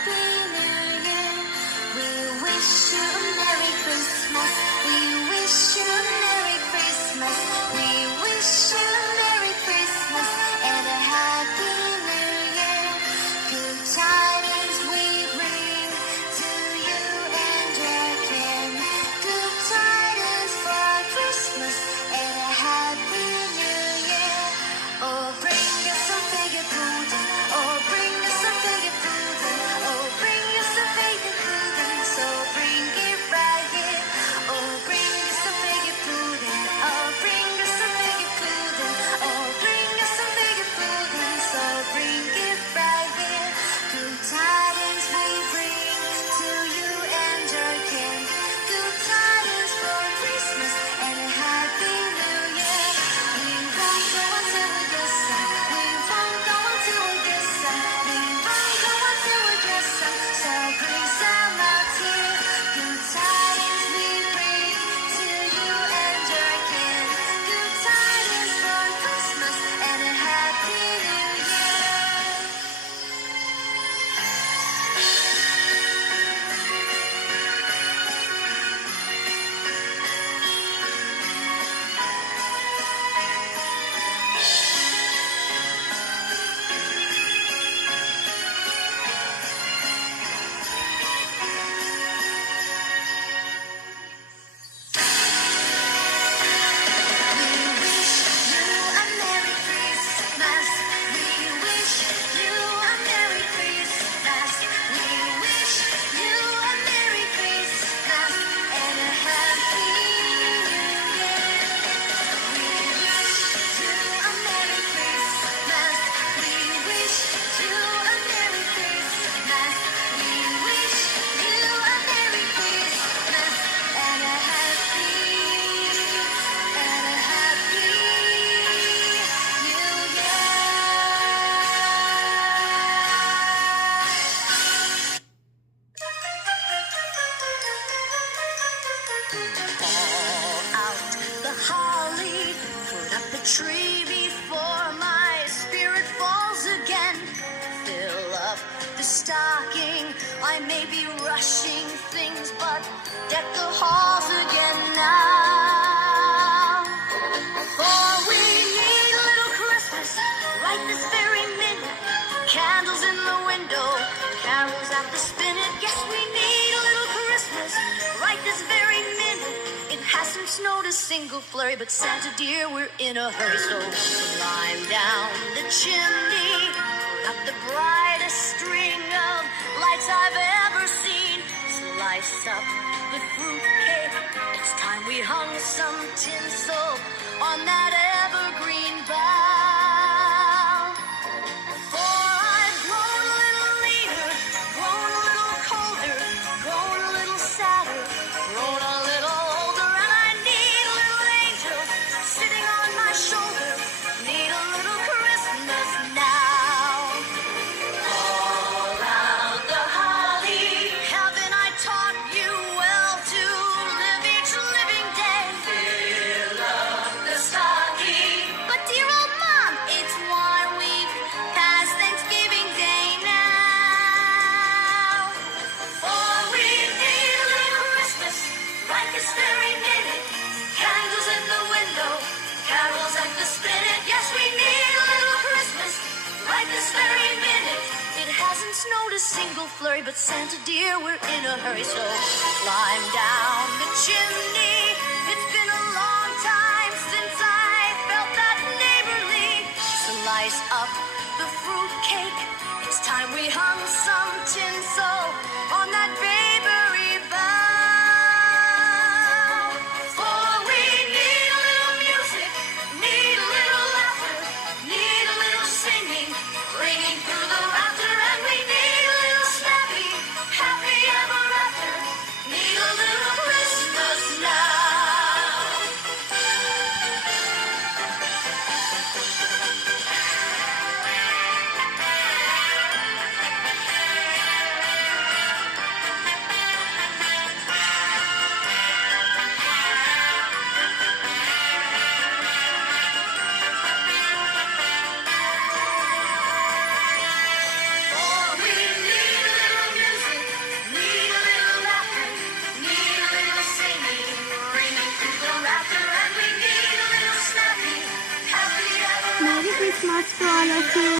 Happy New Year. We wish you a Merry Christmas. We wish you a Merry Christmas. We wish you a Merry Christmas and a Happy New Year. Good tidings we bring to you and your kin. Good tidings for Christmas and a Happy New Year. Oh, bring us some figure pudding. Oh, bring us some figure pudding. Oh, bring us some figure pudding. So bring it right here. Oh, bring us some figure pudding. Oh, bring us some figure pudding. Oh, bring us some figure pudding. So bring it right here. Good tidings we bring to you and your kin. Good tidings for Christmas and a Happy New Year. We won't go until we get some. We won't go until we get some. We won't go until we get some. So bring some out here. Good tidings we bring to you and your kin. Good tidings for Christmas and a Happy New Year. Haul out the holly, put up the tree before my spirit falls again. Fill up the stocking, I may be rushing things, but deck the halls again now. For we need a little Christmas right this very minute. Candles in the window, carols at the spinet. Yes, we need a little Christmas right this very minute. It hasn't snowed a single flurry, but Santa dear, we're in a hurry. So climb down the chimney, put up the brightest string of lights I've ever seen. Slice up the fruit cake. It's time we hung some tinsel on that evergreen bough. For I've grown a little leaner, grown a little colder, grown a little sadder, grown a little older, and I need a little angel sitting on my shoulder. Need a little Christmas now. All out the holly. Haven't I taught you well to live each living day? Fill up the stocking. But dear old Mom, it's 1 week past Thanksgiving Day now. For we need a little Christmas right this very minute. Candles in the window, carols at the spinet. Yes, we need a little Christmas right this very minute. It hasn't snowed a single flurry, but Santa dear, we're in a hurry. So climb down the chimney. It's been a long time since I felt that neighborly. Slice up the fruit cake. It's time we hung some tinsel on that babery bough. For we need a little music, need a little laughter, need a little singing, ringing through the rafter, and we need a little snappy, happy ever after. Need a little Christmas now. Christmas to all of you.